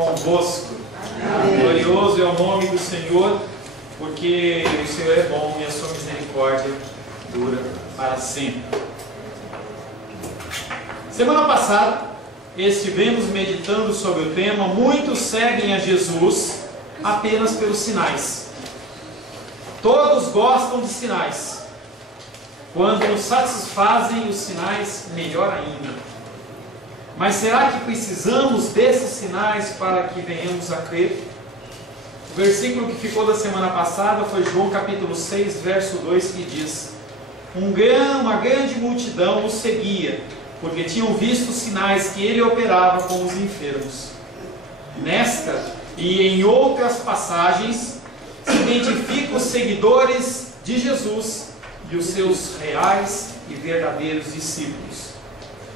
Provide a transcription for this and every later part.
convosco. Amém. Glorioso é o nome do Senhor, porque o Senhor é bom e a sua misericórdia dura para sempre. Semana passada, estivemos meditando sobre o tema "Muitos seguem a Jesus apenas pelos sinais". Todos gostam de sinais. Quando nos satisfazem os sinais, melhor ainda. Mas será que precisamos desses sinais para que venhamos a crer? O versículo que ficou da semana passada foi João capítulo 6, verso 2, que diz: uma grande multidão o seguia, porque tinham visto os sinais que ele operava com os enfermos. Nesta e em outras passagens se identificam os seguidores de Jesus e os seus reais e verdadeiros discípulos.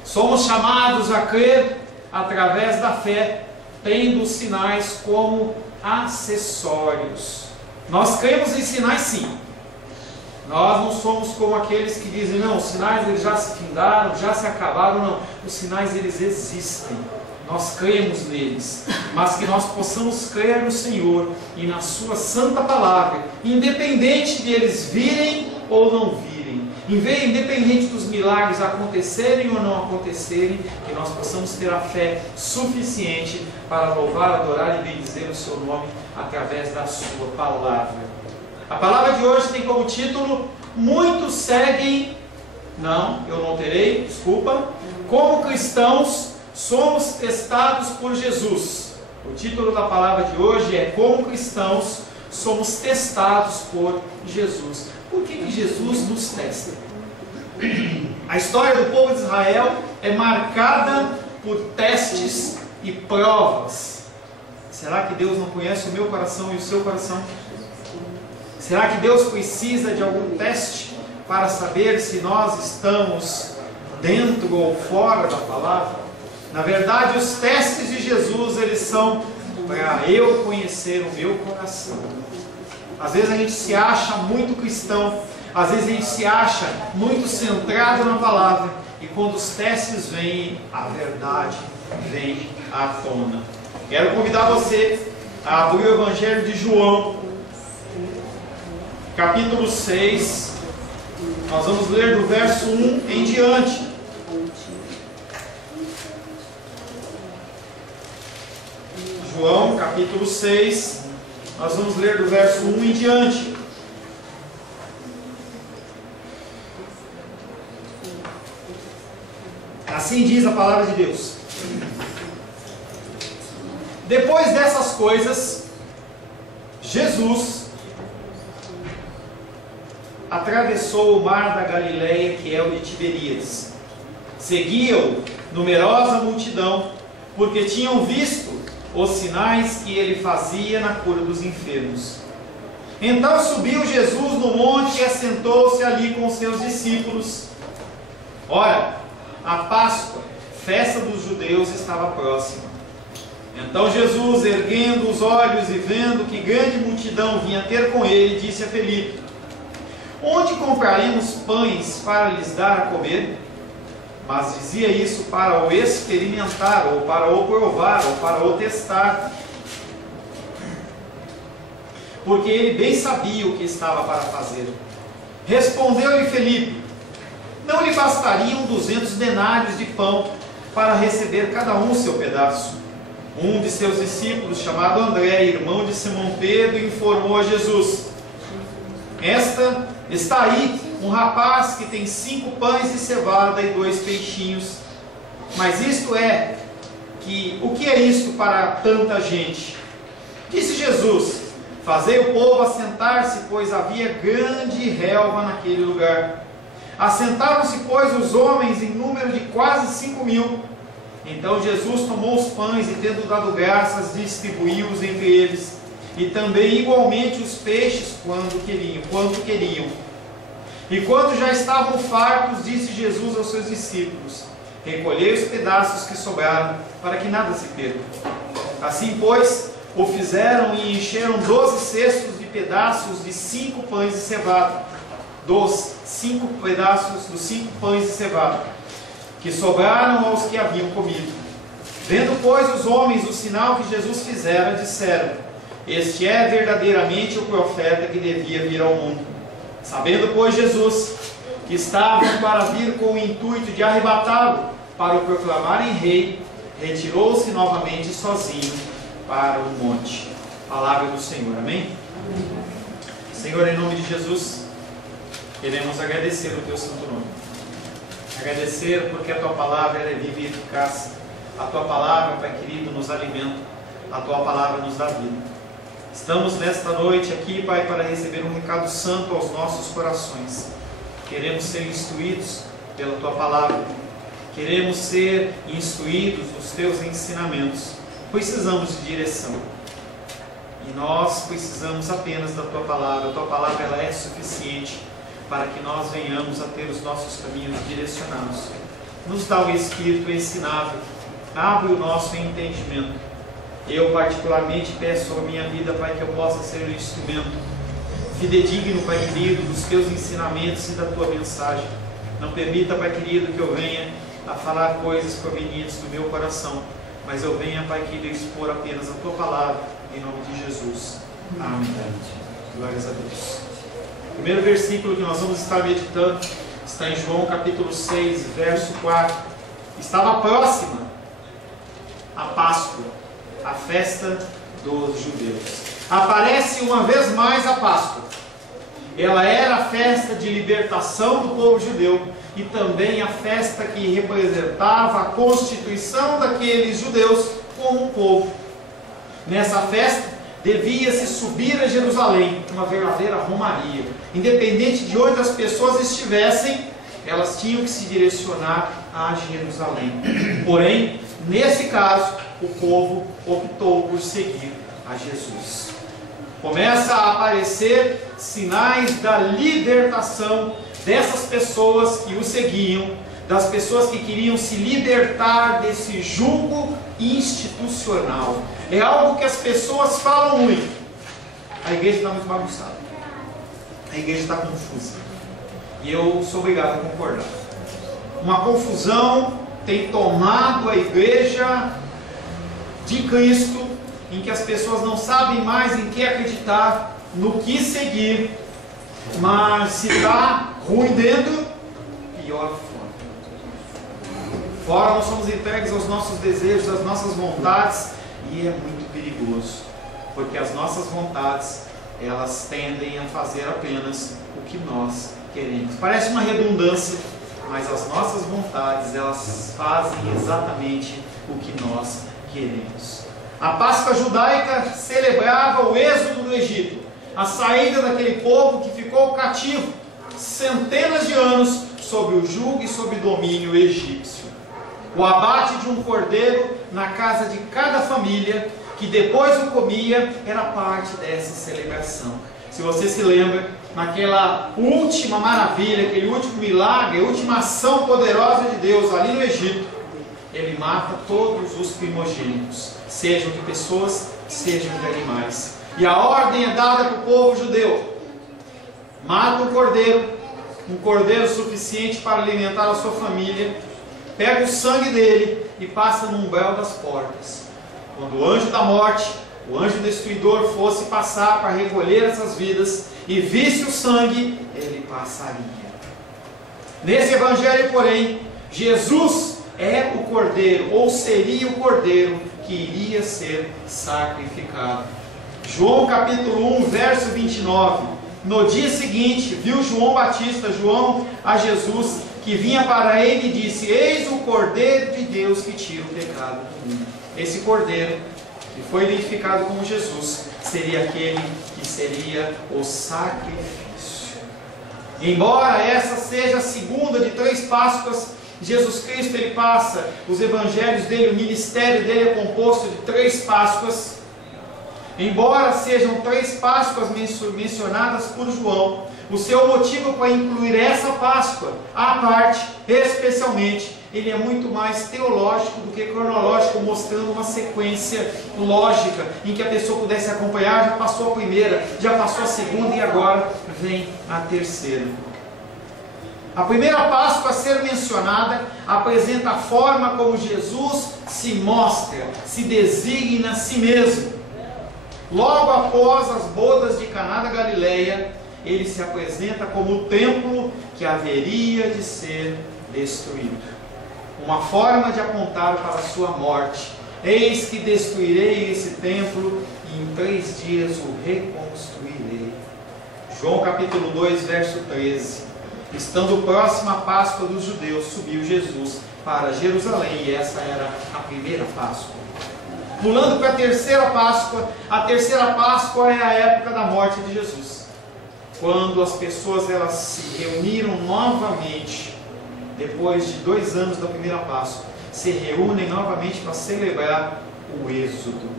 Somos chamados a crer através da fé, tendo os sinais como acessórios. Nós cremos em sinais, sim. Nós não somos como aqueles que dizem: não, os sinais eles já se findaram, já se acabaram. Não, os sinais eles existem. Nós cremos neles, mas que nós possamos crer no Senhor e na sua santa palavra, independente de eles virem ou não virem, independente dos milagres acontecerem ou não acontecerem, que nós possamos ter a fé suficiente para louvar, adorar e bendizer o seu nome através da sua palavra. A palavra de hoje tem como título: muitos seguem, como cristãos somos testados por Jesus. O título da palavra de hoje é: como cristãos somos testados por Jesus. Por que Jesus nos testa? A história do povo de Israel é marcada por testes e provas. Será que Deus não conhece o meu coração e o seu coração? Será que Deus precisa de algum teste para saber se nós estamos dentro ou fora da palavra? Na verdade, os testes de Jesus, eles são para eu conhecer o meu coração. Às vezes a gente se acha muito cristão, às vezes a gente se acha muito centrado na palavra, e quando os testes vêm, a verdade vem à tona. Quero convidar você a abrir o Evangelho de João, capítulo 6, nós vamos ler do verso 1 em diante. João, capítulo 6, nós vamos ler do verso 1 em diante. Assim diz a palavra de Deus: depois dessas coisas, Jesus atravessou o mar da Galileia, que é o de Tiberíades. Seguia-o numerosa multidão, porque tinham visto os sinais que ele fazia na cura dos enfermos. Então subiu Jesus no monte e assentou-se ali com seus discípulos. Ora, a Páscoa, festa dos judeus, estava próxima. Então Jesus, erguendo os olhos e vendo que grande multidão vinha ter com ele, disse a Felipe: onde compraremos pães para lhes dar a comer? Mas dizia isso para o experimentar, ou para o provar, ou para o testar, porque ele bem sabia o que estava para fazer. Respondeu-lhe Felipe: não lhe bastariam 200 denários de pão para receber cada um seu pedaço? Um de seus discípulos, chamado André, irmão de Simão Pedro, informou a Jesus: está aí um rapaz que tem 5 pães de cevada e 2 peixinhos. Mas o que é isto para tanta gente? Disse Jesus: fazei o povo assentar-se, pois havia grande relva naquele lugar. Assentaram-se, pois, os homens em número de quase 5.000. Então Jesus tomou os pães e, tendo dado graças, distribuiu-os entre eles, e também igualmente os peixes quanto queriam. E quando já estavam fartos, disse Jesus aos seus discípulos: recolhei os pedaços que sobraram, para que nada se perca. Assim, pois, o fizeram e encheram 12 cestos de pedaços de 5 pães de cevada, dos 5 pedaços dos 5 pães de cevada, que sobraram aos que haviam comido. Vendo, pois, os homens o sinal que Jesus fizera, disseram: este é verdadeiramente o profeta que devia vir ao mundo. Sabendo, pois, Jesus que estavam para vir com o intuito de arrebatá-lo para o proclamarem rei, retirou-se novamente sozinho para o monte. Palavra do Senhor, amém? Senhor, em nome de Jesus, queremos agradecer o Teu santo nome. Agradecer porque a Tua palavra é viva e eficaz. A Tua palavra, Pai querido, nos alimenta. A Tua palavra nos dá vida. Estamos nesta noite aqui, Pai, para receber um recado santo aos nossos corações. Queremos ser instruídos pela Tua palavra. Queremos ser instruídos nos Teus ensinamentos. Precisamos de direção. E nós precisamos apenas da Tua palavra. A Tua palavra ela é suficiente para que nós venhamos a ter os nossos caminhos direcionados. Nos dá o Espírito ensinável. Abre o nosso entendimento. Eu particularmente peço a minha vida, Pai, que eu possa ser um instrumento fidedigno, Pai querido, dos Teus ensinamentos e da Tua mensagem. Não permita, Pai querido, que eu venha a falar coisas provenientes do meu coração, mas eu venha, Pai querido, expor apenas a Tua palavra, em nome de Jesus. Amém. Glórias a Deus. O primeiro versículo que nós vamos estar meditando está em João capítulo 6, verso 4. Estava próxima a Páscoa, a festa dos judeus. Aparece uma vez mais a Páscoa. Ela era a festa de libertação do povo judeu e também a festa que representava a constituição daqueles judeus como povo. Nessa festa devia-se subir a Jerusalém, uma verdadeira romaria. Independente de onde as pessoas estivessem, elas tinham que se direcionar a Jerusalém. Porém, nesse caso, o povo optou por seguir a Jesus. Começa a aparecer sinais da libertação dessas pessoas que o seguiam, das pessoas que queriam se libertar desse jugo institucional. É algo que as pessoas falam muito. A igreja está muito bagunçada. A igreja está confusa. E eu sou obrigado a concordar. Uma confusão tem tomado a igreja de Cristo, em que as pessoas não sabem mais em que acreditar, no que seguir, mas se está ruim dentro, pior fora. Fora nós somos entregues aos nossos desejos, às nossas vontades, e é muito perigoso, porque as nossas vontades, elas tendem a fazer apenas o que nós queremos. Parece uma redundância, mas as nossas vontades, elas fazem exatamente o que nós queremos. A Páscoa judaica celebrava o êxodo do Egito, a saída daquele povo que ficou cativo centenas de anos sob o jugo e sob o domínio egípcio. O abate de um cordeiro na casa de cada família, que depois o comia, era parte dessa celebração. Se você se lembra, naquela última maravilha, aquele último milagre, a última ação poderosa de Deus ali no Egito, Ele mata todos os primogênitos, sejam de pessoas, sejam de animais. E a ordem é dada para o povo judeu: mata um cordeiro suficiente para alimentar a sua família, pega o sangue dele e passa no umbral das portas. Quando o anjo da morte, o anjo destruidor, fosse passar para recolher essas vidas e visse o sangue, ele passaria. Nesse evangelho, porém, Jesus é o cordeiro, ou seria o cordeiro que iria ser sacrificado. João capítulo 1, verso 29. No dia seguinte, viu João Batista, João, a Jesus, que vinha para ele e disse: eis o Cordeiro de Deus que tira o pecado do mundo. Esse cordeiro, que foi identificado como Jesus, seria aquele que seria o sacrifício. Embora essa seja a segunda de 3 Páscoas, Jesus Cristo, ele passa, os evangelhos dele, o ministério dele é composto de 3 Páscoas. Embora sejam 3 Páscoas mencionadas por João, o seu motivo para incluir essa Páscoa à parte, especialmente, ele é muito mais teológico do que cronológico, mostrando uma sequência lógica, em que a pessoa pudesse acompanhar. Já passou a primeira, já passou a segunda e agora vem a terceira. A primeira Páscoa a ser mencionada apresenta a forma como Jesus se mostra, se designa a si mesmo. Logo após as bodas de Caná da Galileia, ele se apresenta como o templo que haveria de ser destruído. Uma forma de apontar para a sua morte. Eis que destruirei esse templo e em 3 dias o reconstruirei. João capítulo 2, verso 13. Estando próxima a Páscoa dos judeus, subiu Jesus para Jerusalém, e essa era a primeira Páscoa. Pulando para a terceira Páscoa é a época da morte de Jesus. Quando as pessoas elas se reuniram novamente, depois de 2 anos da primeira Páscoa, se reúnem novamente para celebrar o Êxodo.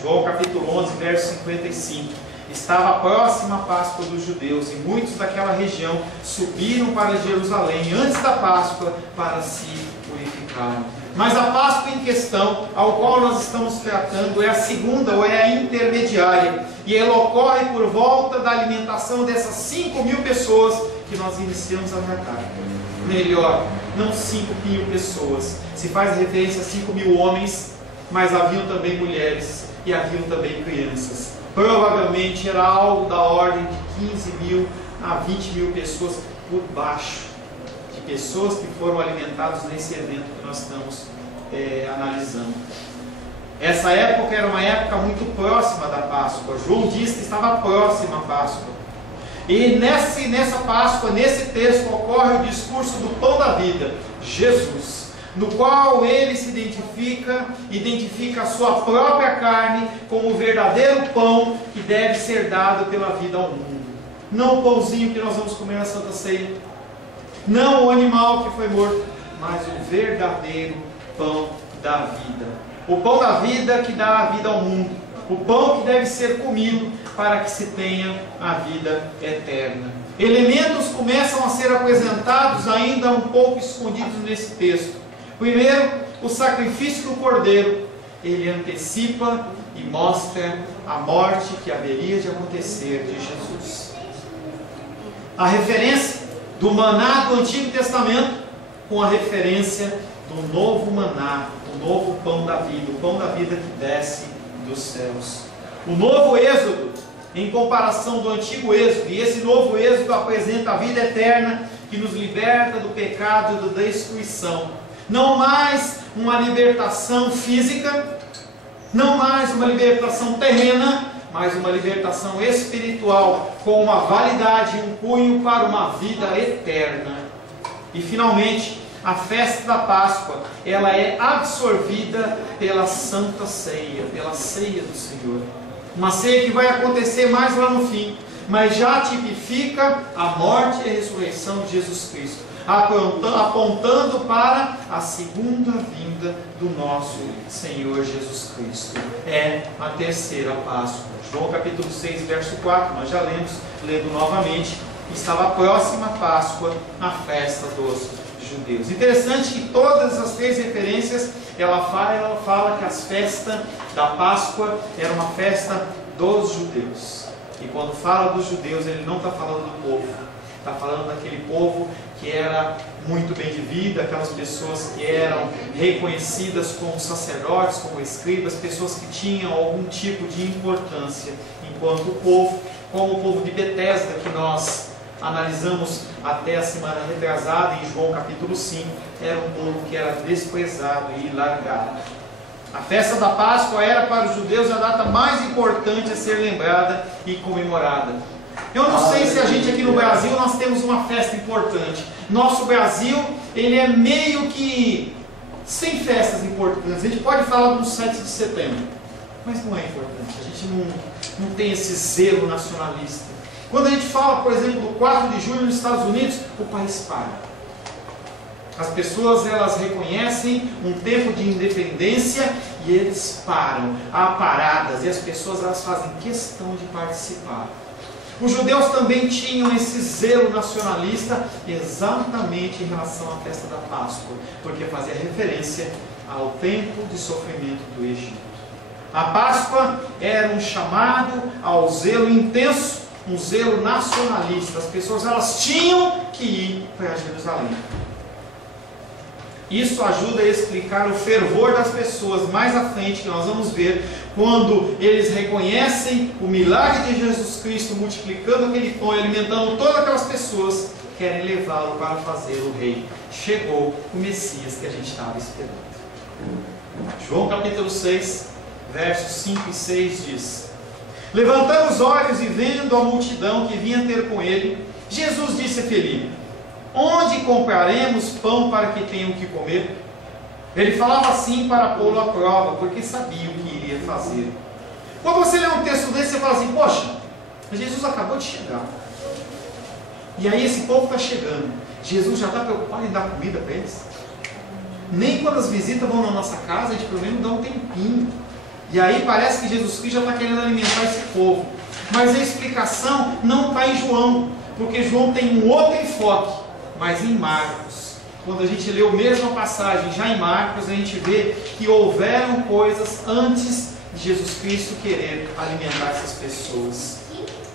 João capítulo 11, verso 55. Estava próxima a Páscoa dos judeus, e muitos daquela região subiram para Jerusalém antes da Páscoa para se purificar. Mas a Páscoa em questão, ao qual nós estamos tratando, é a segunda, ou é a intermediária, e ela ocorre por volta da alimentação dessas 5.000 pessoas que nós iniciamos a tratar. Melhor, não 5.000 pessoas, se faz referência a 5.000 homens, mas haviam também mulheres e haviam também crianças. Provavelmente era algo da ordem de 15.000 a 20.000 pessoas por baixo, de pessoas que foram alimentadas nesse evento que nós estamos analisando. Essa época era uma época muito próxima da Páscoa. João diz que estava próxima a Páscoa. E nessa Páscoa, nesse texto, ocorre o discurso do pão da vida, Jesus, no qual ele se identifica a sua própria carne como o verdadeiro pão que deve ser dado pela vida ao mundo. Não o pãozinho que nós vamos comer na Santa Ceia, não o animal que foi morto, mas o verdadeiro pão da vida. O pão da vida que dá a vida ao mundo. O pão que deve ser comido para que se tenha a vida eterna. Elementos começam a ser apresentados ainda um pouco escondidos nesse texto. Primeiro, o sacrifício do cordeiro. Ele antecipa e mostra a morte que haveria de acontecer de Jesus. A referência do maná do Antigo Testamento com a referência do novo maná, o novo pão da vida, o pão da vida que desce dos céus. O novo Êxodo, em comparação do antigo Êxodo, e esse novo Êxodo apresenta a vida eterna que nos liberta do pecado e da destruição. Não mais uma libertação física, não mais uma libertação terrena, mas uma libertação espiritual, com uma validade e um cunho para uma vida eterna. E finalmente, a festa da Páscoa, ela é absorvida pela Santa Ceia, pela ceia do Senhor. Uma ceia que vai acontecer mais lá no fim, mas já tipifica a morte e a ressurreição de Jesus Cristo, apontando para a segunda vinda do nosso Senhor Jesus Cristo. É a terceira Páscoa. João capítulo 6, verso 4, nós já lemos, lendo novamente, estava próxima a Páscoa, a festa dos judeus. Interessante que todas as 3 referências, ela fala que a festa da Páscoa era uma festa dos judeus. E quando fala dos judeus, ele não está falando do povo, está falando daquele povo que era muito bem de vida, aquelas pessoas que eram reconhecidas como sacerdotes, como escribas, pessoas que tinham algum tipo de importância, enquanto o povo, como o povo de Betesda, que nós analisamos até a semana retrasada em João capítulo 5, era um povo que era desprezado e largado. A festa da Páscoa era para os judeus a data mais importante a ser lembrada e comemorada. Eu não sei se a gente aqui no Brasil nós temos uma festa importante. Nosso Brasil, ele é meio que sem festas importantes. A gente pode falar do 7 de setembro, mas não é importante. A gente não tem esse zelo nacionalista. Quando a gente fala, por exemplo, do 4 de julho nos Estados Unidos, o país para. As pessoas, elas reconhecem um tempo de independência e eles param. Há paradas e as pessoas, elas fazem questão de participar. Os judeus também tinham esse zelo nacionalista exatamente em relação à festa da Páscoa, porque fazia referência ao tempo de sofrimento do Egito. A Páscoa era um chamado ao zelo intenso um zelo nacionalista. As pessoas elas tinham que ir para Jerusalém. Isso ajuda a explicar o fervor das pessoas mais à frente, que nós vamos ver, quando eles reconhecem o milagre de Jesus Cristo, multiplicando aquele pão e alimentando todas aquelas pessoas, querem levá-lo para fazê-lo rei. Chegou o Messias que a gente estava esperando. João capítulo 6, versos 5 e 6 diz: levantando os olhos e vendo a multidão que vinha ter com ele, Jesus disse a Felipe: onde compraremos pão para que tenham que comer? Ele falava assim para pô-lo à prova, porque sabia o que iria fazer. Quando você lê um texto desse, você fala assim: poxa, Jesus acabou de chegar. E aí esse povo está chegando. Jesus já está preocupado em dar comida para eles? Nem quando as visitas vão na nossa casa, a gente pelo menos dá um tempinho. E aí parece que Jesus Cristo já está querendo alimentar esse povo. Mas a explicação não está em João, porque João tem um outro enfoque. Mas em Marcos, quando a gente lê a mesma passagem, já em Marcos, a gente vê que houveram coisas antes de Jesus Cristo querer alimentar essas pessoas.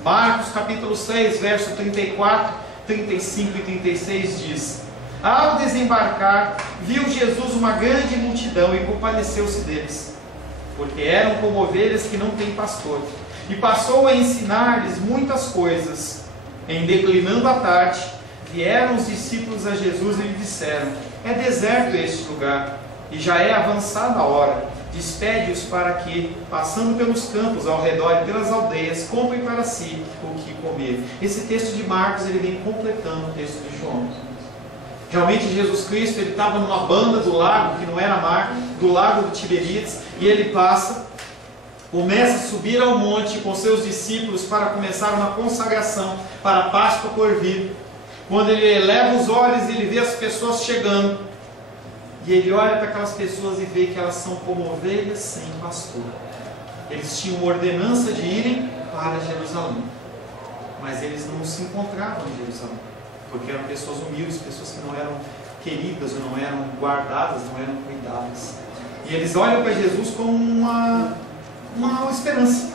Marcos capítulo 6, verso 34, 35 e 36 diz: ao desembarcar, viu Jesus uma grande multidão e compadeceu-se deles, porque eram como ovelhas que não têm pastor, e passou a ensinar-lhes muitas coisas. Em declinando a tarde, vieram os discípulos a Jesus e lhe disseram: é deserto este lugar, e já é avançada a hora. Despede-os para que, passando pelos campos ao redor e pelas aldeias, comprem para si o que comer. Esse texto de Marcos ele vem completando o texto de João. Realmente Jesus Cristo ele estava numa banda do lago, que não era mar, do lago de Tiberíades, e ele passa, começa a subir ao monte com seus discípulos para começar uma consagração para a Páscoa por vir. Quando ele eleva os olhos, ele vê as pessoas chegando. E ele olha para aquelas pessoas e vê que elas são como ovelhas sem pastor. Eles tinham ordenança de irem para Jerusalém, mas eles não se encontravam em Jerusalém, porque eram pessoas humildes, pessoas que não eram queridas, ou não eram guardadas, não eram cuidadas. E eles olham para Jesus como uma esperança.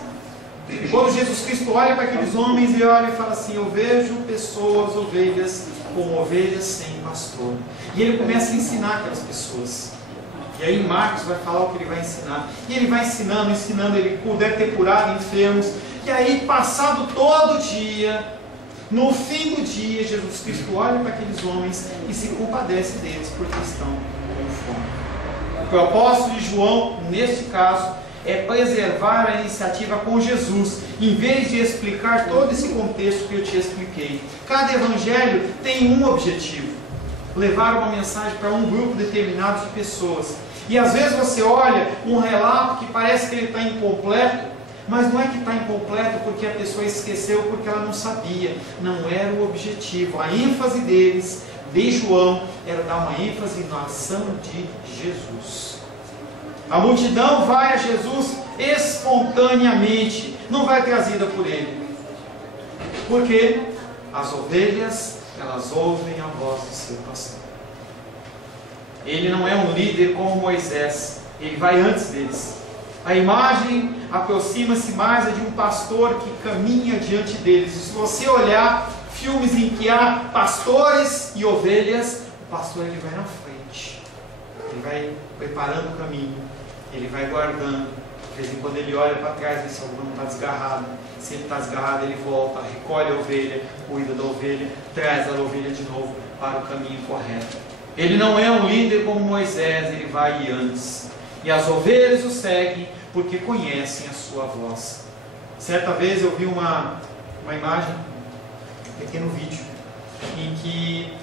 E quando Jesus Cristo olha para aqueles homens, ele olha e fala assim: eu vejo pessoas, ovelhas, como ovelhas sem pastor. E ele começa a ensinar aquelas pessoas. E aí Marcos vai falar o que ele vai ensinar. E ele vai ensinando, ele deve ter curado enfermos. E aí, passado todo o dia, no fim do dia, Jesus Cristo olha para aqueles homens e se compadece deles, porque estão com fome. O propósito de João, neste caso, é preservar a iniciativa com Jesus, em vez de explicar todo esse contexto que eu te expliquei. Cada evangelho tem um objetivo: levar uma mensagem para um grupo determinado de pessoas. E às vezes você olha um relato que parece que ele está incompleto, mas não é que está incompleto porque a pessoa esqueceu, porque ela não sabia. Não era o objetivo. A ênfase deles, de João, era dar uma ênfase na ação de Jesus. A multidão vai a Jesus espontaneamente, não vai trazida por ele. Porque as ovelhas, elas ouvem a voz do seu pastor. Ele não é um líder como Moisés, ele vai antes deles. A imagem aproxima-se mais de um pastor que caminha diante deles. E se você olhar filmes em que há pastores e ovelhas, o pastor ele vai na frente, ele vai preparando o caminho, ele vai guardando. De vez em quando ele olha para trás e vê se algum está desgarrado. Se ele está desgarrado, ele volta, recolhe a ovelha, cuida da ovelha, traz a ovelha de novo para o caminho correto. Ele não é um líder como Moisés, ele vai antes. E as ovelhas o seguem porque conhecem a sua voz. Certa vez eu vi uma imagem, um pequeno vídeo, em que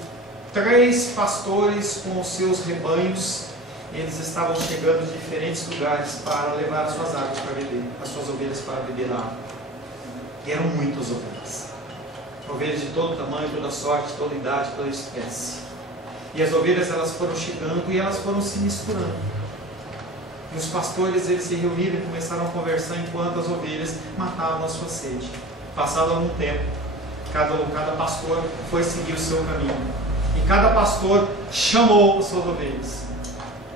3 pastores com os seus rebanhos, eles estavam chegando de diferentes lugares para levar as suas águas para beber, as suas ovelhas para beber água. E eram muitas ovelhas. Ovelhas de todo tamanho, toda sorte, toda idade, toda espécie. E as ovelhas elas foram chegando e elas foram se misturando. E os pastores eles se reuniram e começaram a conversar enquanto as ovelhas matavam a sua sede. Passado algum tempo, cada pastor foi seguir o seu caminho. E cada pastor chamou as suas ovelhas.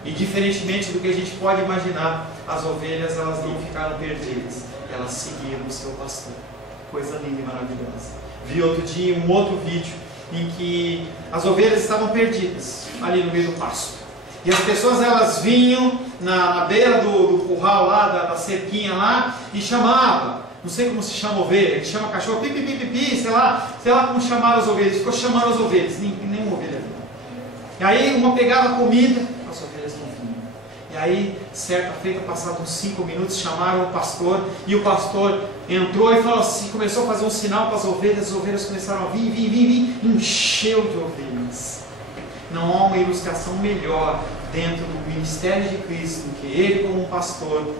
E diferentemente do que a gente pode imaginar, as ovelhas elas não ficaram perdidas, elas seguiram o seu pastor. Coisa linda e maravilhosa. Vi outro dia um outro vídeo em que as ovelhas estavam perdidas ali no meio do pasto. E as pessoas, elas vinham na beira do curral lá, da cerquinha lá, e chamavam. Não sei como se chama ovelha, que chama cachorro, pi, pi, pi, pi, pi, sei lá como chamaram as ovelhas. Ficou chamando as ovelhas, nenhuma ovelha vinha. E aí uma pegava comida, as ovelhas não vinham. E aí, certa feita, passados uns 5 minutos, chamaram o pastor, e o pastor entrou e falou assim, começou a fazer um sinal para as ovelhas começaram a vir, encheu de ovelhas. Não há uma ilustração melhor dentro do ministério de Cristo do que Ele como um pastor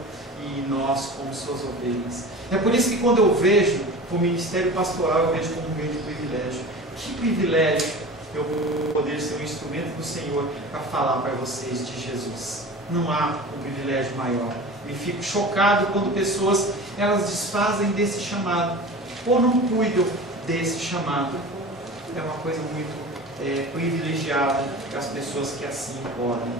e nós como suas ovelhas. É por isso que quando eu vejo o ministério pastoral, eu vejo como um grande privilégio. Que privilégio eu poder ser um instrumento do Senhor para falar para vocês de Jesus. Não há um privilégio maior. Me fico chocado quando pessoas, elas desfazem desse chamado ou não cuidam desse chamado. É uma coisa muito privilegiada das pessoas que assim podem.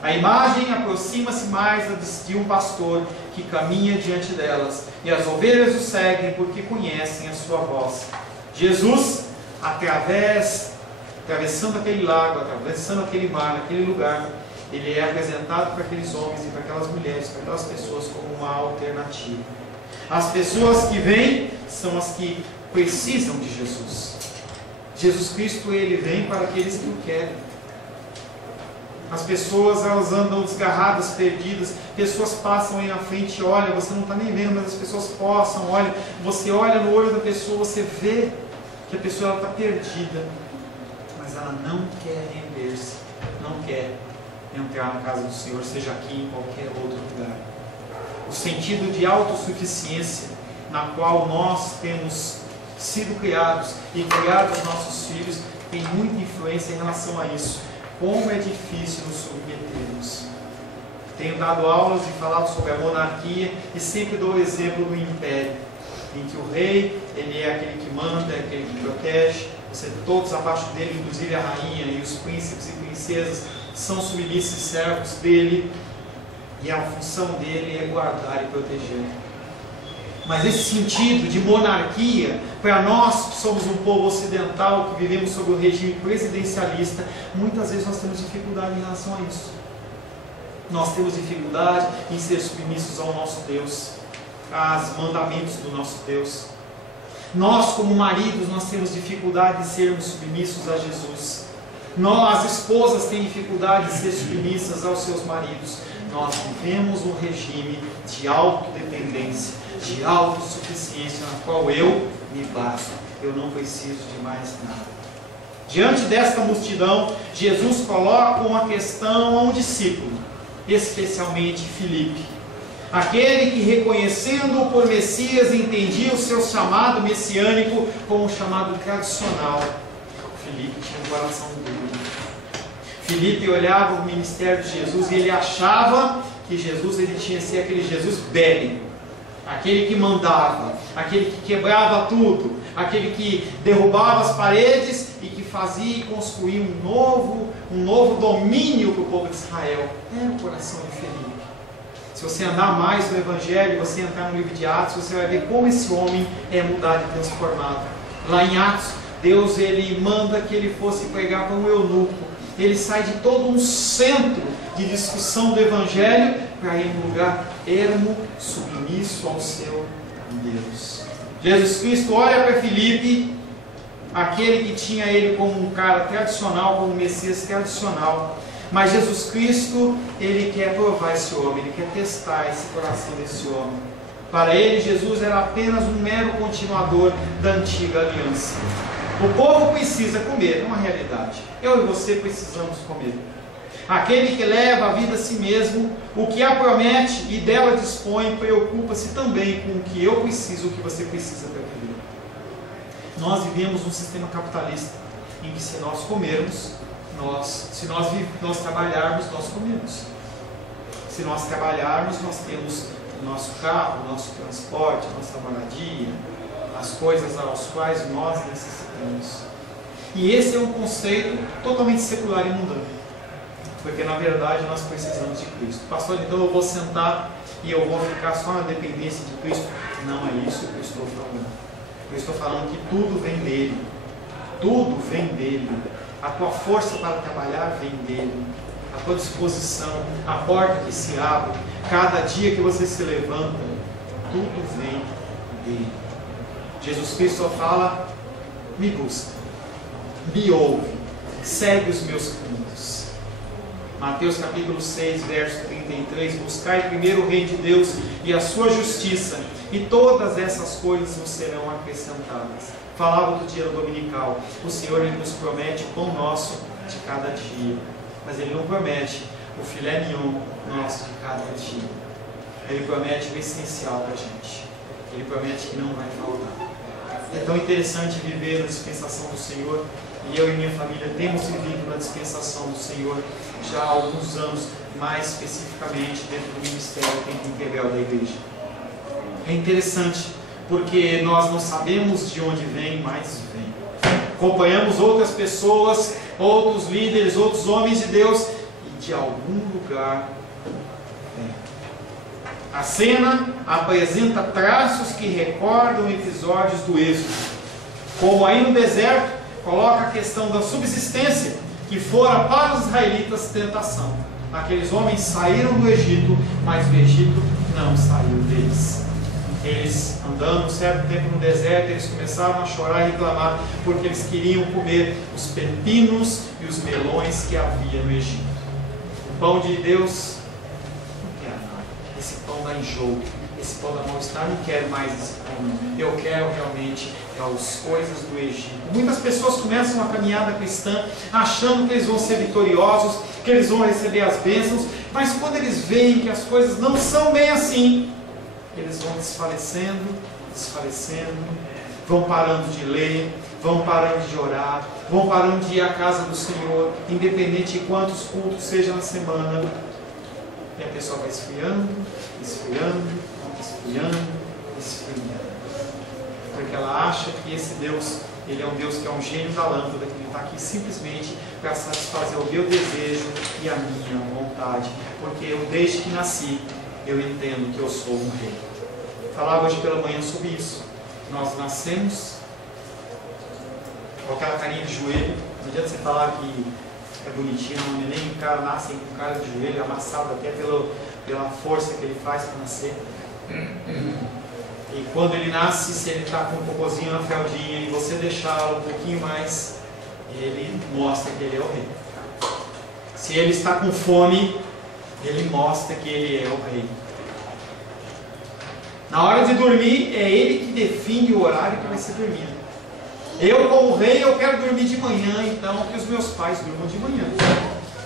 A imagem aproxima-se mais de um pastor que caminha diante delas, e as ovelhas o seguem porque conhecem a sua voz. Jesus, atravessando aquele lago, atravessando aquele mar, aquele lugar, ele é apresentado para aqueles homens e para aquelas mulheres, para aquelas pessoas como uma alternativa. As pessoas que vêm são as que precisam de Jesus. Jesus Cristo, Ele vem para aqueles que o querem. As pessoas, elas andam desgarradas, perdidas. Pessoas passam aí na frente e olham, você não está nem vendo, mas as pessoas passam, olham. Você olha no olho da pessoa, você vê que a pessoa está perdida. Mas ela não quer render-se, não quer entrar na casa do Senhor, seja aqui em qualquer outro lugar. O sentido de autossuficiência na qual nós temos sido criados e criados nossos filhos tem muita influência em relação a isso. Como é difícil nos submetermos. Tenho dado aulas e falado sobre a monarquia e sempre dou o exemplo do império, em que o rei, ele é aquele que manda, é aquele que protege, você, todos abaixo dele, inclusive a rainha e os príncipes e princesas, são submissos e servos dele, e a função dele é guardar e proteger. Mas esse sentido de monarquia, para nós que somos um povo ocidental, que vivemos sob o regime presidencialista, muitas vezes nós temos dificuldade em relação a isso. Nós temos dificuldade em ser submissos ao nosso Deus, aos mandamentos do nosso Deus. Nós, como maridos, nós temos dificuldade em sermos submissos a Jesus. As esposas têm dificuldade em ser submissas aos seus maridos. Nós vivemos um regime de autodependência, de autossuficiência, na qual eu me basto. Eu não preciso de mais nada. Diante desta multidão, Jesus coloca uma questão a um discípulo, especialmente Filipe. Aquele que, reconhecendo-o por Messias, entendia o seu chamado messiânico como um chamado tradicional. Filipe tinha um coração duro. Filipe olhava o ministério de Jesus e ele achava que Jesus, ele tinha que ser aquele Jesus bélico, aquele que mandava, aquele que quebrava tudo, aquele que derrubava as paredes e que fazia e construía um novo domínio para o povo de Israel. Era o coração de Filipe. Se você andar mais no Evangelho, você entrar no livro de Atos, você vai ver como esse homem é mudado e transformado. Lá em Atos, Deus, ele manda que ele fosse pregar para um eunuco. Ele sai de todo um centro de discussão do Evangelho para ir num lugar ermo, submisso ao seu Deus. Jesus Cristo olha para Filipe, aquele que tinha ele como um cara tradicional, como um Messias tradicional. Mas Jesus Cristo, ele quer provar esse homem, ele quer testar esse coração desse homem. Para ele, Jesus era apenas um mero continuador da antiga aliança. O povo precisa comer, é uma realidade. Eu e você precisamos comer. Aquele que leva a vida a si mesmo, o que a promete e dela dispõe, preocupa-se também com o que eu preciso, o que você precisa para viver. Nós vivemos um sistema capitalista, em que se nós comermos, se nós trabalharmos, nós comemos. Se nós trabalharmos, nós temos o nosso carro, o nosso transporte, a nossa moradia, as coisas aos quais nós necessitamos. E esse é um conceito totalmente secular e mundano, porque na verdade nós precisamos de Cristo. Pastor, então eu vou sentar e eu vou ficar só na dependência de Cristo? Não é isso que eu estou falando. Eu estou falando que tudo vem dele. Tudo vem dele. A tua força para trabalhar vem dele. A tua disposição, a porta que se abre, cada dia que você se levanta, tudo vem dele. Jesus Cristo fala: me busca, me ouve, segue os meus caminhos. Mateus capítulo 6, verso 33: buscai primeiro o reino de Deus e a sua justiça, e todas essas coisas vos serão acrescentadas. Falava do dia dominical. O Senhor, Ele nos promete o pão nosso de cada dia, mas Ele não promete o filé mignon nosso de cada dia. Ele promete o essencial para a gente. Ele promete que não vai faltar. É tão interessante viver na dispensação do Senhor, e eu e minha família temos vivido na dispensação do Senhor já há alguns anos, mais especificamente dentro do ministério tempo integral da igreja. É interessante porque nós não sabemos de onde vem, mas vem. Acompanhamos outras pessoas, outros líderes, outros homens de Deus, e de algum lugar vem. A cena apresenta traços que recordam episódios do Êxodo. Como aí no deserto, coloca a questão da subsistência, que fora para os israelitas tentação. Aqueles homens saíram do Egito, mas o Egito não saiu deles. Eles, andando um certo tempo no deserto, eles começaram a chorar e reclamar, porque eles queriam comer os pepinos e os melões que havia no Egito. O pão de Deus não quer nada. Esse pão dá enjoo, esse pão dá mal-estar, não quero mais esse pão. Eu quero realmente as coisas do Egito. Muitas pessoas começam a caminhada cristã achando que eles vão ser vitoriosos, que eles vão receber as bênçãos, mas quando eles veem que as coisas não são bem assim, eles vão desfalecendo, vão parando de ler, vão parando de orar, vão parando de ir à casa do Senhor, independente de quantos cultos sejam na semana. E a pessoa vai esfriando, porque ela acha que esse Deus, Ele é um Deus que é um gênio da lâmpada, que Ele está aqui simplesmente para satisfazer o meu desejo e a minha vontade, porque eu, desde que nasci, eu entendo que eu sou um rei. Falava hoje pela manhã sobre isso. Nós nascemos com aquela carinha de joelho. Não adianta você falar que é bonitinho, não, nem o cara nasce com cara de joelho amassado até pela força que ele faz para nascer. E quando ele nasce, se ele está com um cocôzinho na fraldinha e você deixá-lo um pouquinho mais, ele mostra que ele é o rei. Se ele está com fome, ele mostra que ele é o rei. Na hora de dormir, é ele que define o horário que vai ser dormido. Eu, como rei, eu quero dormir de manhã, então que os meus pais durmam de manhã.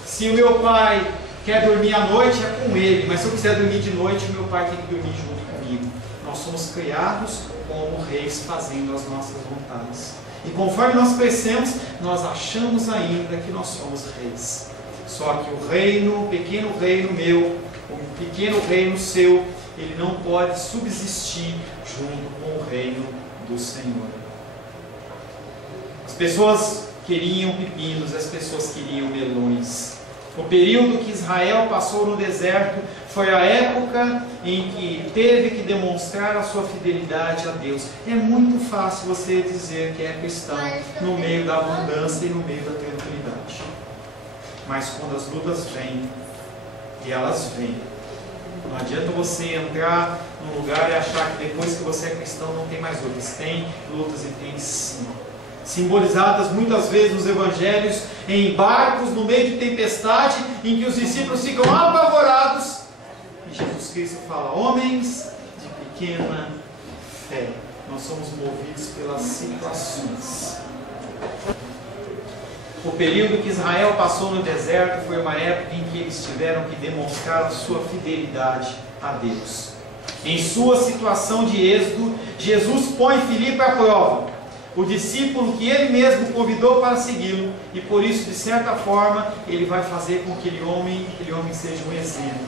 Se o meu pai quer dormir à noite, é com ele, mas se eu quiser dormir de noite, o meu pai tem que dormir junto comigo. Nós somos criados como reis, fazendo as nossas vontades. E conforme nós crescemos, nós achamos ainda que nós somos reis. Só que o reino, o pequeno reino meu, o pequeno reino seu, ele não pode subsistir junto com o reino do Senhor. As pessoas queriam pepinos, as pessoas queriam melões. O período que Israel passou no deserto foi a época em que teve que demonstrar a sua fidelidade a Deus. É muito fácil você dizer que é cristão no meio da abundância e no meio da tranquilidade. Mas quando as lutas vêm, e elas vêm, não adianta você entrar num lugar e achar que depois que você é cristão não tem mais lutas. Tem lutas e tem sim. Simbolizadas muitas vezes nos evangelhos em barcos no meio de tempestade, em que os discípulos ficam apavorados. E Jesus Cristo fala: homens de pequena fé. Nós somos movidos pelas situações. O período que Israel passou no deserto foi uma época em que eles tiveram que demonstrar a sua fidelidade a Deus. Em sua situação de êxodo, Jesus põe Filipe à prova, o discípulo que ele mesmo convidou para segui-lo, e por isso, de certa forma, ele vai fazer com que aquele homem seja um exemplo.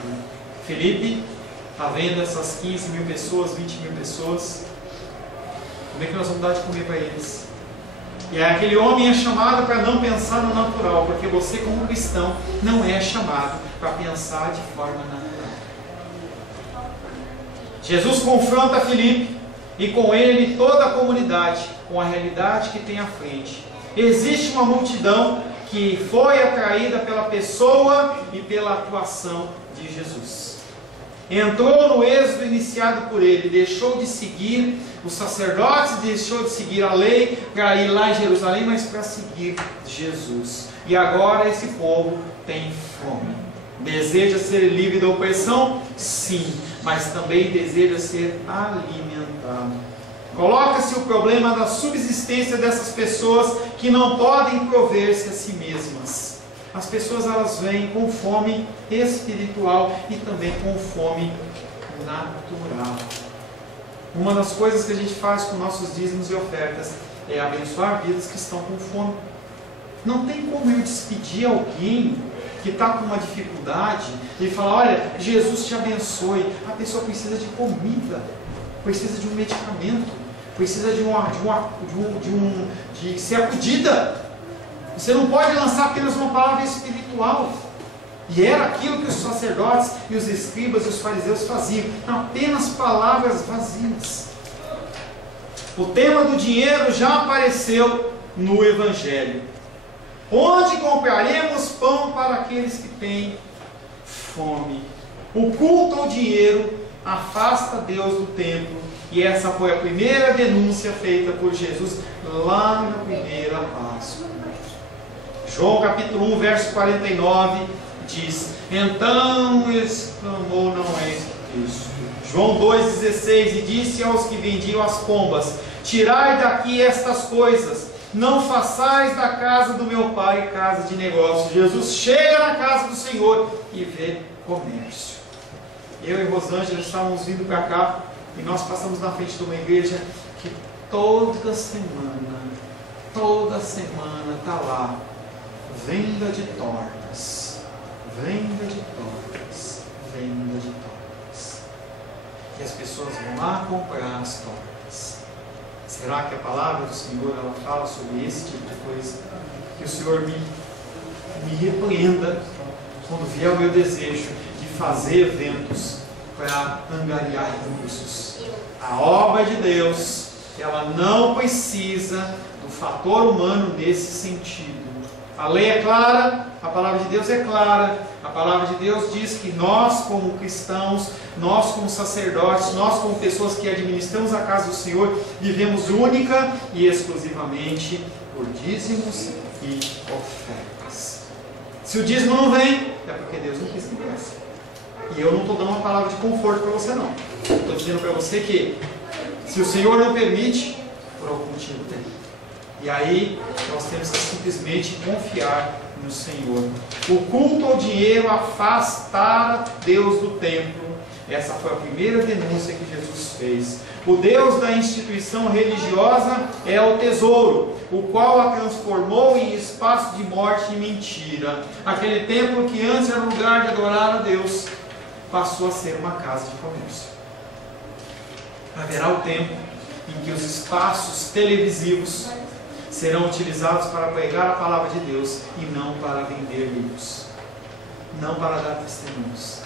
Filipe está vendo essas 15 mil pessoas, 20 mil pessoas, como é que nós vamos dar de comer para eles? E aquele homem é chamado para não pensar no natural, porque você, como cristão, não é chamado para pensar de forma natural. Jesus confronta Filipe e com ele toda a comunidade. com a realidade que tem à frente. Existe uma multidão que foi atraída pela pessoa e pela atuação de Jesus. Entrou no êxodo iniciado por ele, deixou de seguir os sacerdotes, deixou de seguir a lei para ir lá em Jerusalém, mas para seguir Jesus. E agora esse povo tem fome. Deseja ser livre da opressão? Sim, mas também deseja ser alimentado. Coloca-se o problema da subsistência dessas pessoas que não podem prover-se a si mesmas. As pessoas, elas vêm com fome espiritual e também com fome natural. Uma das coisas que a gente faz com nossos dízimos e ofertas é abençoar vidas que estão com fome. Não tem como eu despedir alguém que está com uma dificuldade e falar: olha, Jesus te abençoe. A pessoa precisa de comida, precisa de um medicamento, precisa de ser acudida. Você não pode lançar apenas uma palavra espiritual. E era aquilo que os sacerdotes e os escribas e os fariseus faziam, apenas palavras vazias. O tema do dinheiro já apareceu no Evangelho. Onde compraremos pão para aqueles que têm fome? O culto ao dinheiro afasta Deus do templo, e essa foi a primeira denúncia feita por Jesus lá na primeira Páscoa. João capítulo 1, verso 49 diz: então exclamou: não é Cristo. João 2,16: e disse aos que vendiam as pombas: tirai daqui estas coisas, não façais da casa do meu pai casa de negócio. Jesus chega na casa do Senhor e vê comércio. Eu e Rosângela estávamos vindo para cá e nós passamos na frente de uma igreja que toda semana está lá: venda de tortas, venda de tortas, venda de tortas. E as pessoas vão lá comprar as tortas. Será que a palavra do Senhor, ela fala sobre esse tipo de coisa? Que o Senhor me repreenda quando vier o meu desejo de fazer eventos para angariar recursos. A obra de Deus, ela não precisa do fator humano nesse sentido. A lei é clara, a palavra de Deus é clara. A palavra de Deus diz que nós, como cristãos, nós como sacerdotes, nós como pessoas que administramos a casa do Senhor, vivemos única e exclusivamente por dízimos e ofertas. Se o dízimo não vem, é porque Deus não quis que viesse. E eu não estou dando uma palavra de conforto para você, não. Estou dizendo para você que, se o Senhor não permite, por algum motivo tem. E aí, nós temos que simplesmente confiar no Senhor. O culto ao dinheiro afastara Deus do templo. Essa foi a primeira denúncia que Jesus fez. O Deus da instituição religiosa é o tesouro, o qual a transformou em espaço de morte e mentira. Aquele templo que antes era lugar de adorar a Deus, passou a ser uma casa de comércio. Haverá o tempo em que os espaços televisivos serão utilizados para pregar a palavra de Deus e não para vender livros, não para dar testemunhos.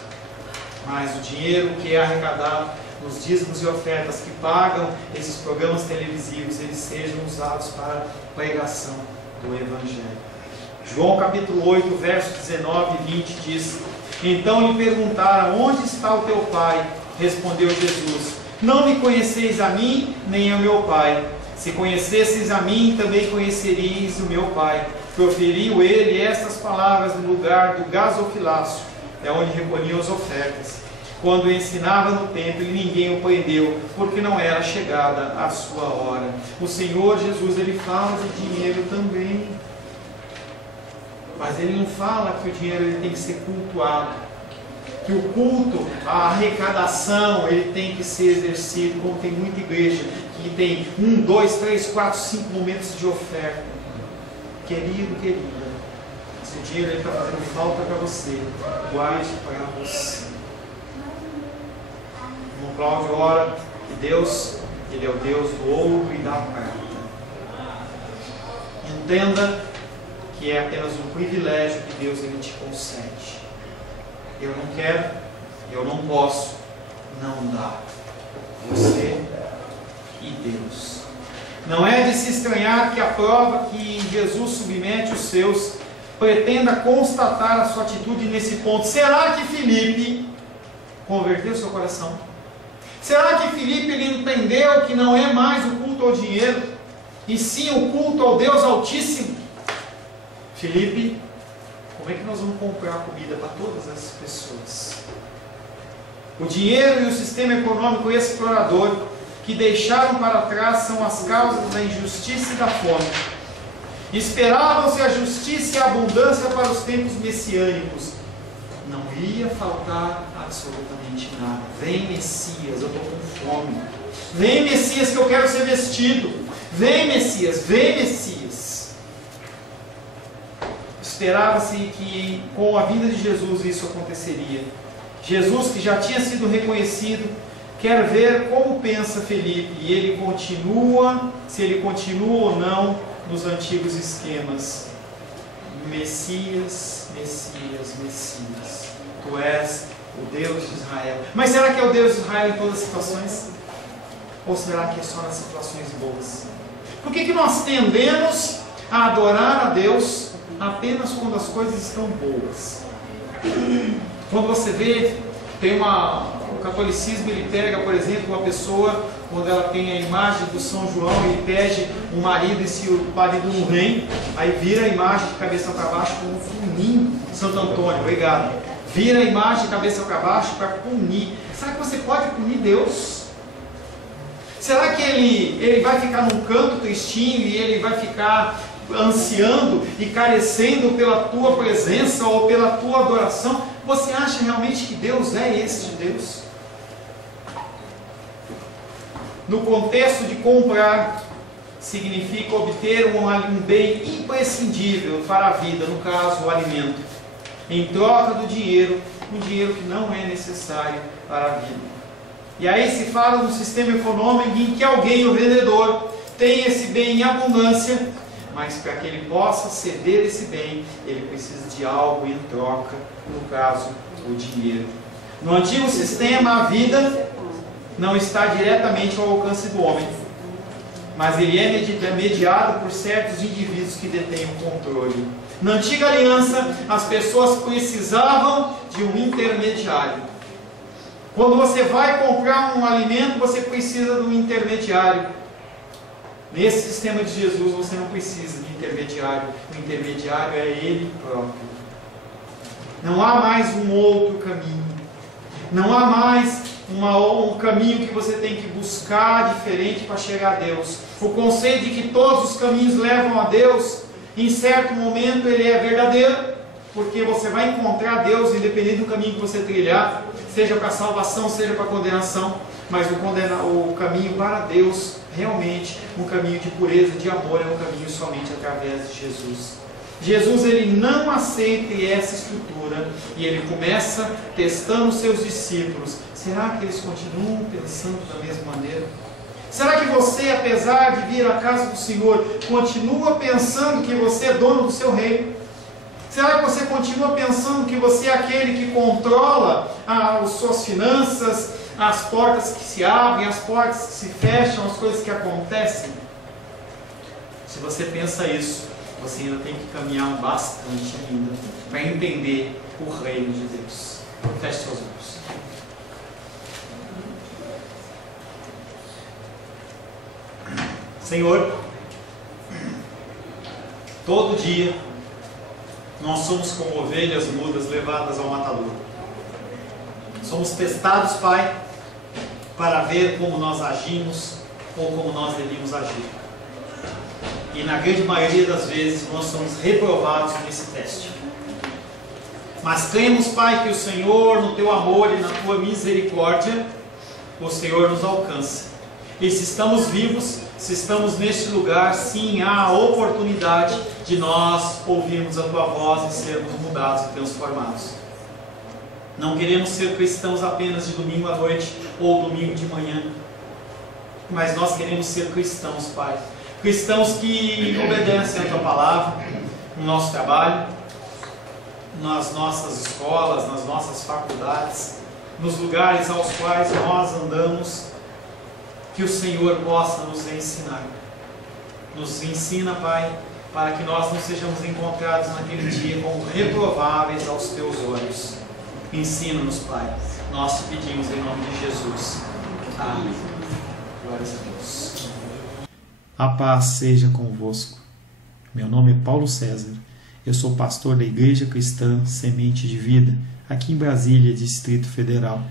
Mas o dinheiro que é arrecadado nos dízimos e ofertas que pagam esses programas televisivos, eles sejam usados para a pregação do Evangelho. João capítulo 8, versos 19 e 20 diz: então lhe perguntaram: onde está o teu pai? Respondeu Jesus: não me conheceis a mim, nem ao meu pai. Se conhecesseis a mim, também conheceríeis o meu pai. Proferiu ele estas palavras no lugar do gasofilácio, é onde recolhiam as ofertas. Quando ensinava no templo, e ninguém o prendeu, porque não era chegada a sua hora. O Senhor Jesus, ele fala de dinheiro também. Mas ele não fala que o dinheiro ele tem que ser cultuado, que o culto, a arrecadação, ele tem que ser exercido, como tem muita igreja que tem 1, 2, 3, 4, 5 momentos de oferta. Querido, querida, se o dinheiro está fazendo falta para você, guarde para você. O Cláudio ora que Deus, ele é o Deus do ouro e da prata. Entenda que é apenas um privilégio que Deus ele te concede. Eu não quero, eu não posso, não dá. Você e Deus. Não é de se estranhar que a prova que Jesus submete os seus pretenda constatar a sua atitude nesse ponto. Será que Filipe converteu seu coração? Será que Filipe ele entendeu que não é mais o culto ao dinheiro, e sim o culto ao Deus Altíssimo? Filipe, como é que nós vamos comprar comida para todas essas pessoas? O dinheiro e o sistema econômico explorador que deixaram para trás são as causas da injustiça e da fome. Esperavam-se a justiça e a abundância para os tempos messiânicos. Não ia faltar absolutamente nada. Vem Messias, eu estou com fome. Vem Messias que eu quero ser vestido. Vem Messias, vem Messias. Esperava-se que com a vinda de Jesus isso aconteceria. Jesus, que já tinha sido reconhecido, quer ver como pensa Filipe, e ele continua, se ele continua ou não nos antigos esquemas. Messias, Messias, Messias, tu és o Deus de Israel. Mas será que é o Deus de Israel em todas as situações? Ou será que é só nas situações boas? Por que nós tendemos a adorar a Deus apenas quando as coisas estão boas? Quando você vê, tem o catolicismo, ele pega, por exemplo, uma pessoa, quando ela tem a imagem do São João, ele pede um marido, e se o marido não vem, aí vira a imagem de cabeça para baixo como punir Santo Antônio, obrigado. Vira a imagem de cabeça para baixo para punir. Será que você pode punir Deus? Será que ele vai ficar num canto tristinho e ele vai ficar ansiando e carecendo pela tua presença ou pela tua adoração? Você acha realmente que Deus é este Deus? No contexto de comprar, significa obter um bem imprescindível para a vida, no caso o alimento, em troca do dinheiro, um dinheiro que não é necessário para a vida. E aí se fala no sistema econômico em que alguém, o vendedor, tem esse bem em abundância, mas para que ele possa ceder esse bem, ele precisa de algo em troca, no caso, o dinheiro. No antigo sistema, a vida não está diretamente ao alcance do homem, mas ele é mediado por certos indivíduos que detêm o controle. Na antiga aliança, as pessoas precisavam de um intermediário. Quando você vai comprar um alimento, você precisa de um intermediário. Nesse sistema de Jesus, você não precisa de intermediário. O intermediário é Ele próprio. Não há mais um outro caminho. Não há mais um caminho que você tem que buscar diferente para chegar a Deus. O conceito de que todos os caminhos levam a Deus, em certo momento ele é verdadeiro, porque você vai encontrar Deus independente do caminho que você trilhar, seja para a salvação, seja para a condenação. Mas o caminho para Deus, realmente, um caminho de pureza, de amor, é um caminho somente através de Jesus. Jesus ele não aceita essa estrutura e ele começa testando os seus discípulos. Será que eles continuam pensando da mesma maneira? Será que você, apesar de vir à casa do Senhor, continua pensando que você é dono do seu reino? Será que você continua pensando que você é aquele que controla as suas finanças, as portas que se abrem, as portas que se fecham, as coisas que acontecem? Se você pensa isso, você ainda tem que caminhar bastante ainda para entender o reino de Deus. Feche seus olhos. Senhor, todo dia nós somos como ovelhas mudas levadas ao matador. Somos testados, Pai, para ver como nós agimos ou como nós devíamos agir. E na grande maioria das vezes nós somos reprovados nesse teste. Mas cremos, Pai, que o Senhor, no Teu amor e na Tua misericórdia, o Senhor nos alcança. E se estamos vivos, se estamos neste lugar, sim, há a oportunidade de nós ouvirmos a Tua voz e sermos mudados e transformados. Não queremos ser cristãos apenas de domingo à noite ou domingo de manhã, mas nós queremos ser cristãos, Pai. Cristãos que obedecem a Tua palavra no nosso trabalho, nas nossas escolas, nas nossas faculdades, nos lugares aos quais nós andamos. Que o Senhor possa nos ensinar. Nos ensina, Pai, para que nós não sejamos encontrados naquele dia como reprováveis aos Teus olhos. Ensina-nos, Pai. Nós te pedimos em nome de Jesus. Amém. Glórias a Deus. A paz seja convosco. Meu nome é Paulo César. Eu sou pastor da Igreja Cristã Semente de Vida, aqui em Brasília, Distrito Federal.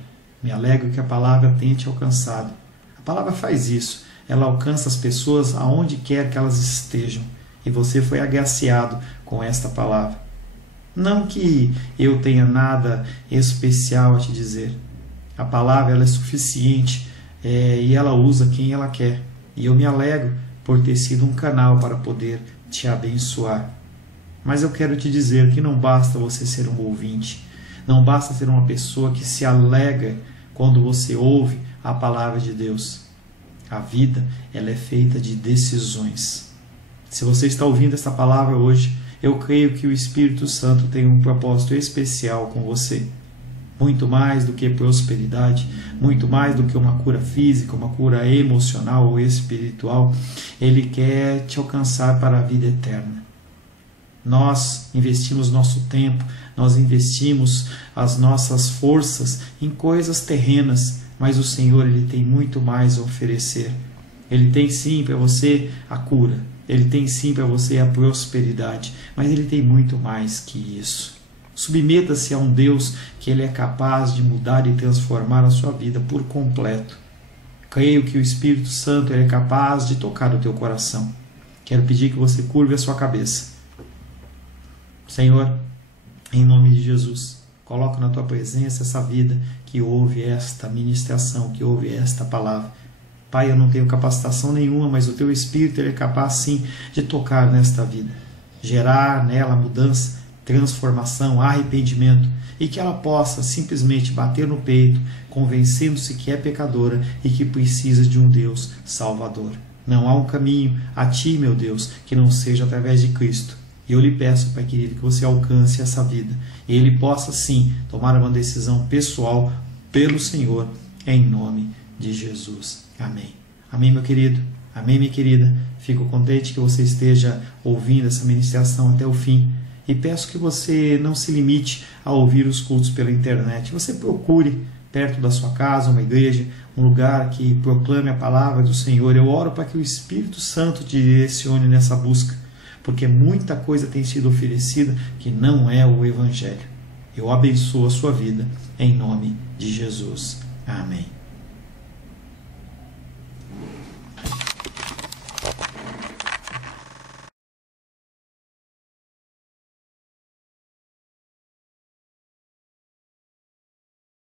Me alegro que a palavra tenha te alcançado. A palavra faz isso. Ela alcança as pessoas aonde quer que elas estejam. E você foi agraciado com esta palavra. Não que eu tenha nada especial a te dizer. A palavra ela é suficiente e ela usa quem ela quer. E eu me alegro por ter sido um canal para poder te abençoar. Mas eu quero te dizer que não basta você ser um ouvinte. Não basta ser uma pessoa que se alegra quando você ouve a palavra de Deus. A vida ela é feita de decisões. Se você está ouvindo essa palavra hoje, eu creio que o Espírito Santo tem um propósito especial com você. Muito mais do que prosperidade, muito mais do que uma cura física, uma cura emocional ou espiritual, Ele quer te alcançar para a vida eterna. Nós investimos nosso tempo, nós investimos as nossas forças em coisas terrenas, mas o Senhor Ele tem muito mais a oferecer. Ele tem sim para você a cura, Ele tem sim para você a prosperidade, mas Ele tem muito mais que isso. Submeta-se a um Deus que Ele é capaz de mudar e transformar a sua vida por completo. Creio que o Espírito Santo Ele é capaz de tocar o teu coração. Quero pedir que você curve a sua cabeça. Senhor, em nome de Jesus, coloco na tua presença essa vida que ouve esta ministração, que ouve esta palavra. Pai, eu não tenho capacitação nenhuma, mas o teu Espírito ele é capaz sim de tocar nesta vida, gerar nela mudança, transformação, arrependimento, e que ela possa simplesmente bater no peito, convencendo-se que é pecadora e que precisa de um Deus salvador. Não há um caminho a ti, meu Deus, que não seja através de Cristo. E eu lhe peço, Pai querido, que você alcance essa vida e ele possa sim tomar uma decisão pessoal pelo Senhor, em nome de Jesus. Amém. Amém, meu querido. Amém, minha querida. Fico contente que você esteja ouvindo essa ministração até o fim. E peço que você não se limite a ouvir os cultos pela internet. Você procure perto da sua casa uma igreja, um lugar que proclame a palavra do Senhor. Eu oro para que o Espírito Santo te direcione nessa busca, porque muita coisa tem sido oferecida que não é o Evangelho. Eu abençoo a sua vida em nome de Jesus. Amém.